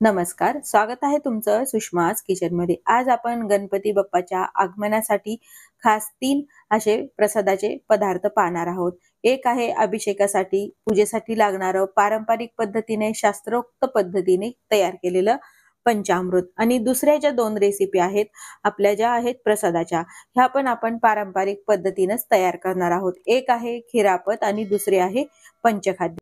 नमस्कार, स्वागत आहे तुमचं सुषमाज किचनमध्ये। आज आपण गणपती बाप्पाच्या आगमनासाठी खास 3 असे प्रसादाचे पदार्थ पाहणार आहोत। एक आहे अभिषेकासाठी, पूजेसाठी लागणारं पारंपरिक पद्धतीने शास्त्रोक्त पद्धतीने तयार केलेलं पंचामृत आणि दुसऱ्या ज्या 2 रेसिपी आहेत आपल्या ज्या आहेत प्रसादाच्या, ह्या पण आपण पारंपरिक पद्धतीनेच तयार करणार आहोत। एक आहे खिरापत आणि दुसरे आहे पंचखाद्य।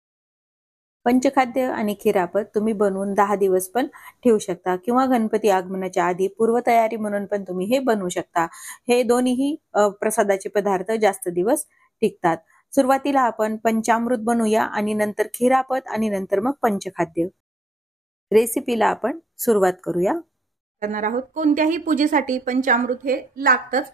पंचखाद्य आणि खिरापत तुम्ही बनवून 10 दिवस पण ठेवू शकता किंवा गणपती आगमनाच्या आधी पूर्वतयारी म्हणून पण तुम्ही हे बनवू शकता। हे दोन्हीही प्रसादाचे पदार्थ जास्त दिवस टिकतात। सुरुवातीला आपण पंचामृत बनवूया आणि नंतर खिरापत आणि नंतर मग पंचखाद्य। रेसिपीला आपण सुरुवात करूया। करणार आहोत। कोणत्याही पूजेसाठी पंचामृत हे लागतच।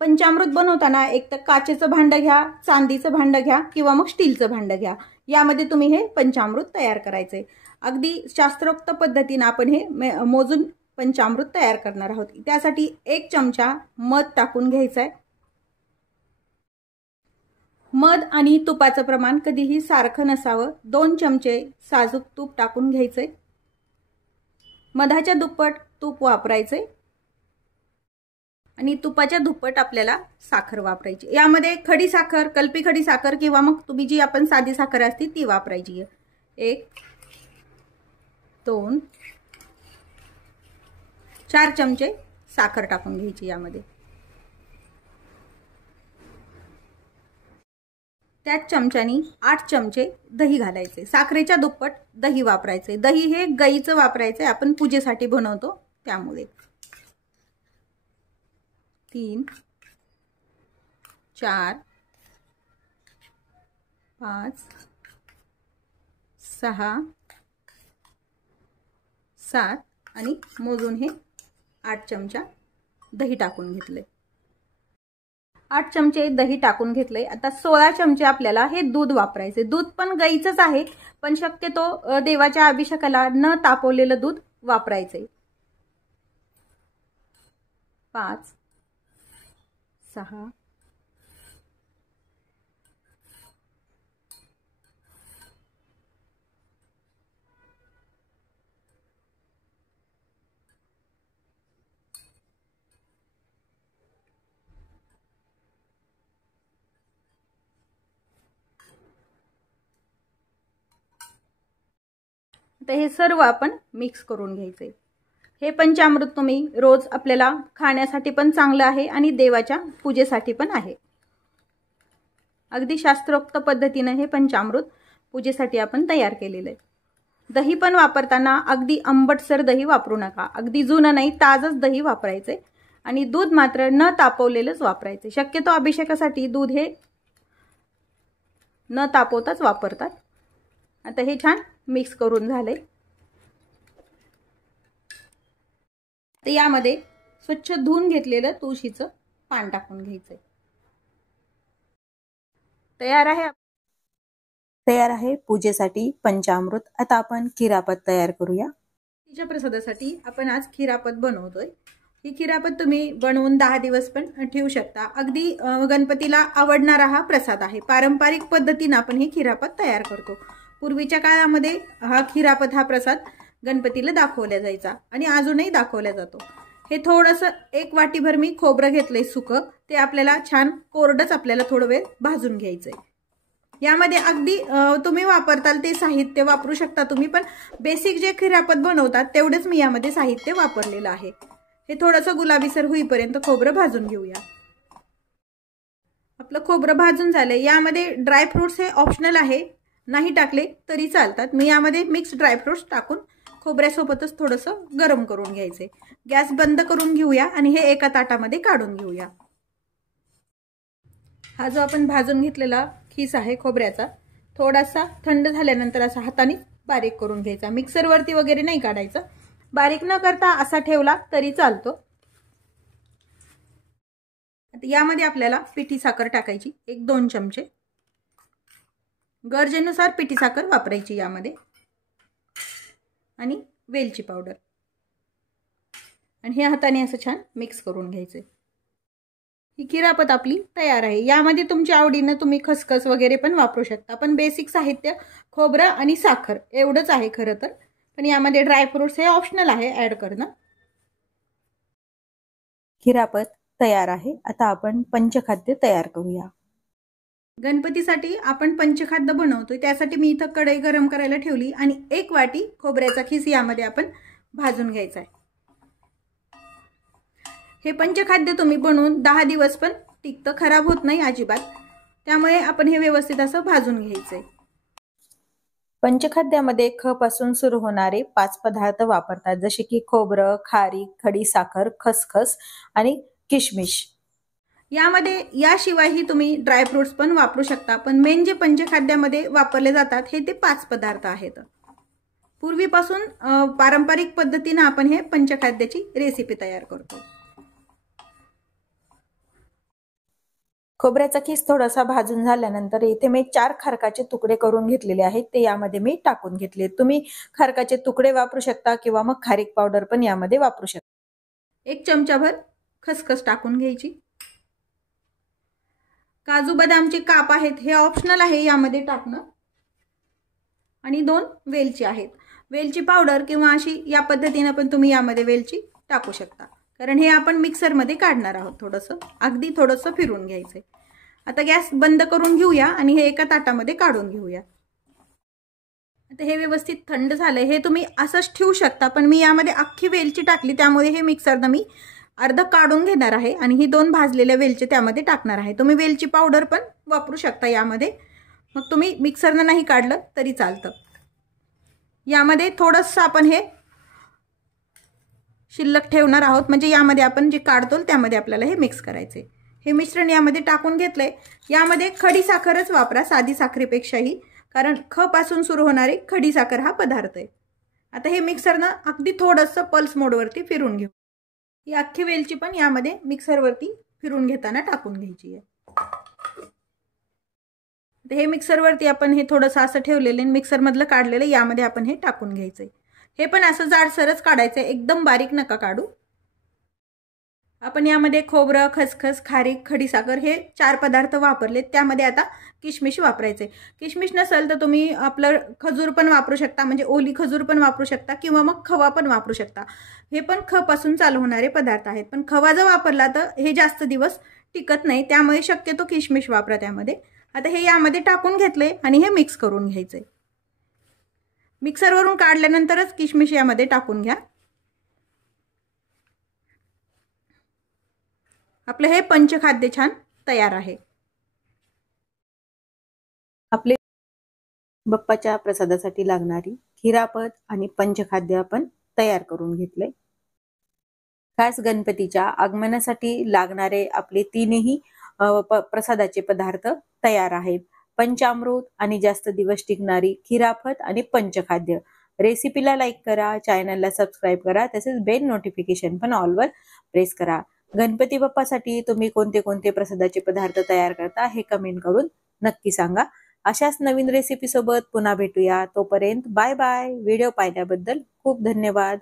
पंचामृत बनवताना एक तर काचेचं भांड घ्या, चांदीचं भांड घ्या किंवा मग स्टीलचं भांड घ्या। यामध्ये तुम्ही हे पंचामृत तयार करायचे। अगदी शास्त्रोक्त पद्धतीने आपण हे मोजून पंचामृत तयार करणार आहोत। त्यासाठी 1 चमचा मध टाकून घ्यायचा आहे। मध आणि तुपाचं प्रमाण कधीही सारखं नसावं। 2 चमचे साजूक तूप टाकून घ्यायचे। मधाच्या दुप्पट तूप वापरायचे आणि तुपाच्या दुप्पट आपल्याला साखर वापरायची। यामध्ये खडी साखर, कल्पी खडी साखर किंवा मग तुम्ही जी आपण साधी साखर असते ती वापरायची आहे। 1 2 4 चमचे साखर टाकून घ्यायची यामध्ये। त्याच चमच्यानी 8 चमचे दही घालायचे। साखरेच्या दुप्पट दही वापरायचे। दही हे गाईचं वापरायचे, आपण पूजेसाठी बनवतो त्यामुळे। 3 4 5 6 7 आणि मोजून हे 8 चमचा दही टाकून घेतले। 8 चमचे दही टाकून घेतले। आता 16 चमचे आपल्याला हे दूध वापरायचे। दूध पण गाईचंच आहे, पण शक्यतो देवाच्या अभिषेकाला न तापवलेलं दूध वापरायचे। 5 6 तर हे सर्व आपण मिक्स करून घ्यायचे। हे पंचामृत तुम्ही रोज आपल्याला खाण्यासाठी पण चांगलं आहे आणि देवाच्या पूजेसाठी पण आहे। अगदी शास्त्रोक्त पद्धतीने हे पंचामृत पूजेसाठी आपण तयार केलेलं आहे। दही पण वापरताना अगदी आंबटसर दही वापरू नका। अगदी जुनं नाही, ताजंच दही वापरायचे आणि दूध मात्र न तापवलेलंच वापरायचे। शक्यतो अभिषेकासाठी दूध हे न तापवताच वापरतात। आता हे छान मिक्स करून झाले। तर यामध्ये स्वच्छ धुवून घेतलेलं तुळशीचं पान टाकून घ्यायचंय। तयार आहे पूजेसाठी पंचामृत। आता आपण खिरापत तयार करूया। तिच्या प्रसादासाठी आपण आज खिरापत बनवतोय। ही खिरापत तुम्ही बनवून 10 दिवस पण ठेवू शकता। अगदी गणपतीला आवडणारा हा प्रसाद आहे। पारंपरिक पद्धतीने आपण ही खिरापत तयार करतो। पूर्वीच्या काळामध्ये हा खिरापत हा प्रसाद गणपतीला दाखवला जायचा आणि अजूनही दाखवला जातो। हे थोडंसं 1 वाटीभर मी खोबरं घेतलंय सुकं, ते आपल्याला छान कोरडंच आपल्याला थोडं वेळ भाजून घ्यायचंय। यामध्ये अगदी तुम्ही वापरताल ते साहित्य वापरू शकता तुम्ही, पण बेसिक जे खिरापत बनवतात तेवढेच मी यामध्ये साहित्य वापरलेलं आहे। हे थोडंसं गुलाबीसर होईपर्यंत खोबरं भाजून घेऊया। आपलं खोबरं भाजून झालंय। यामध्ये ड्रायफ्रुट्स हे ऑप्शनल आहे, नाही टाकले तरी चालतात। मी यामध्ये मिक्स ड्रायफ्रुट्स टाकून खोबऱ्यासोबतच थोडंसं गरम करून घ्यायचे। गॅस बंद करून घेऊया आणि हे एका ताटामध्ये काढून घेऊया। हा जो आपण भाजून घेतलेला खीस आहे खोबऱ्याचा, थोडासा थंड झाल्यानंतर असा हाताने बारीक करून घ्यायचा। मिक्सरवरती वगैरे नाही काढायचं, बारीक न करता असा ठेवला तरी चालतो। आता यामध्ये आपल्याला पिठी साखर टाकायची, 1-2 चमचे। गरजेनुसार पिठी साखर वापरायची यामध्ये आणि वेलची पावडर, आणि हे हाताने असं छान मिक्स करून घ्यायचे। ही खिरापत आपली तयार आहे। यामध्ये तुमच्या आवडीने तुम्ही खसखस वगैरे पण वापरू शकता, पण बेसिक साहित्य खोबरं आणि साखर एवढंच आहे खरं तर। पण यामध्ये ड्रायफ्रुट्स हे ऑप्शनल आहे ऍड करणं. खिरापत तयार आहे. आता आपण पंचखाद्य तयार करूया. गणपतीसाठी आपण पंचखाद्य बनवतोय, त्यासाठी मी इथं कढई गरम करायला ठेवली आणि 1 वाटी खोबऱ्याचा खीस यामध्ये आपण भाजून घ्यायचा आहे. हे पंचखाद्य तुम्ही बनवून 10 दिवस पण टिकतं, खराब होत नाही अजिबात. त्यामुळे आपण हे व्यवस्थित असं भाजून घ्यायचंय. पंचखाद्यामध्ये ख पासून सुरू होणारे 5 पदार्थ वापरतात, जसे की खोबरं, खारीक, खडी साखर, खसखस आणि किशमिश. यामध्ये याशिवायही तुम्ही ड्रायफ्रुट्स पण वापरू शकता, पण मेन जे पंचखाद्यामध्ये वापरले जातात हे ते 5 पदार्थ आहेत. पूर्वीपासून पारंपरिक पद्धतीने आपण हे पंचखाद्याची रेसिपी तयार करतो. खोबऱ्याचा खीस थोडासा भाजून झाल्यानंतर इथे मी 4 खारकाचे तुकडे करून घेतलेले आहेत, ते यामध्ये मी टाकून घेतले. तुम्ही खारकाचे तुकडे वापरू शकता किंवा मग खारीक पावडर पण यामध्ये वापरू शकता. 1 चमचाभर खसखस टाकून घ्यायची. काजू बदामचे काप आहेत, हे ऑप्शनल आहे यामध्ये टाकणं. आणि 2 वेलची आहेत. वेलची पावडर किंवा अशी या पद्धतीने पण तुम्ही यामध्ये वेलची टाकू शकता, कारण हे आपण मिक्सरमध्ये काढणार आहोत. अगदी थोडंसं फिरून घ्यायचंय. आता गॅस बंद करून घेऊया आणि हे एका ताटामध्ये काढून घेऊया. आता हे व्यवस्थित थंड झालंय. हे तुम्ही असंच ठेवू शकता, पण मी यामध्ये अख्खी वेलची टाकली, त्यामुळे हे मिक्सरनं मी अर्ध काढून घेणार आहे आणि ही 2 भाजलेल्या वेलची त्यामध्ये टाकणार आहे. तुम्ही वेलची पावडर पण वापरू शकता यामध्ये, मग तुम्ही मिक्सरनं नाही काढलं तरी चालतं. यामध्ये थोडंसं आपण हे शिल्लक ठेवणार आहोत, म्हणजे यामध्ये आपण जे काढतो त्यामध्ये आपल्याला हे मिक्स करायचे. हे मिश्रण यामध्ये टाकून घेतलंय. यामध्ये खडी साखरच वापरा, साधी साखरेपेक्षाही, कारण ख पासून सुरू होणारे खडी साखर हा पदार्थ आहे. आता हे मिक्सरनं अगदी थोडंसं पल्स मोडवरती फिरून घेऊ. ही अख्खी वेलची पण यामध्ये मिक्सरवरती फिरून घेताना टाकून घ्यायची आहे. हे मिक्सरवरती आपण हे थोडंसं असं ठेवलेलं मिक्सरमधलं काढलेलं यामध्ये आपण हे टाकून घ्यायचंय. हे पण असं जाडसरच काढायचंय, एकदम बारीक नका काढू. आपण यामध्ये खोबरं, खसखस, खारीक, खडीसाखर हे 4 पदार्थ वापरले. त्यामध्ये आता किशमिश वापरायचे. किशमिश नसेल तर तुम्ही आपलं खजूर पण वापरू शकता, म्हणजे ओली खजूर पण वापरू शकता किंवा मग खवा पण वापरू शकता. हे पण ख पासून चालू होणारे पदार्थ आहेत, पण खवा जर वापरला तर हे जास्त दिवस टिकत नाही, त्यामुळे शक्यतो किशमिश वापरा त्यामध्ये. आता हे यामध्ये टाकून घेतले आणि हे मिक्स करून घ्यायचे. मिक्सरवरून काढल्यानंतरच किशमिश यामध्ये टाकून घ्या. आपलं हे पंचखाद्य छान तयार आहे. आपले बाप्पाच्या प्रसादासाठी लागणारी खिरापत आणि पंचखाद्य आपण तयार करून घेतले. खास गणपतीच्या आगमनासाठी लागणारे आपले 3ही प्रसादाचे पदार्थ तयार आहेत. पंचामृत आणि जास्त दिवस टिकणारी खिरापत आणि पंचखाद्य. रेसिपीला लाईक करा, चॅनलला सबस्क्राईब करा, तसेच बेल नोटिफिकेशन पण ऑलवर प्रेस करा. गणपती बाप्पासाठी तुम्ही कोणते कोणते प्रसादाचे पदार्थ तयार करता हे कमेंट करून नक्की सांगा. अशाच नवीन रेसिपी सोबत पुन्हा भेटूया. तोपर्यंत बाय बाय. व्हिडिओ पाहिल्याबद्दल खूप धन्यवाद.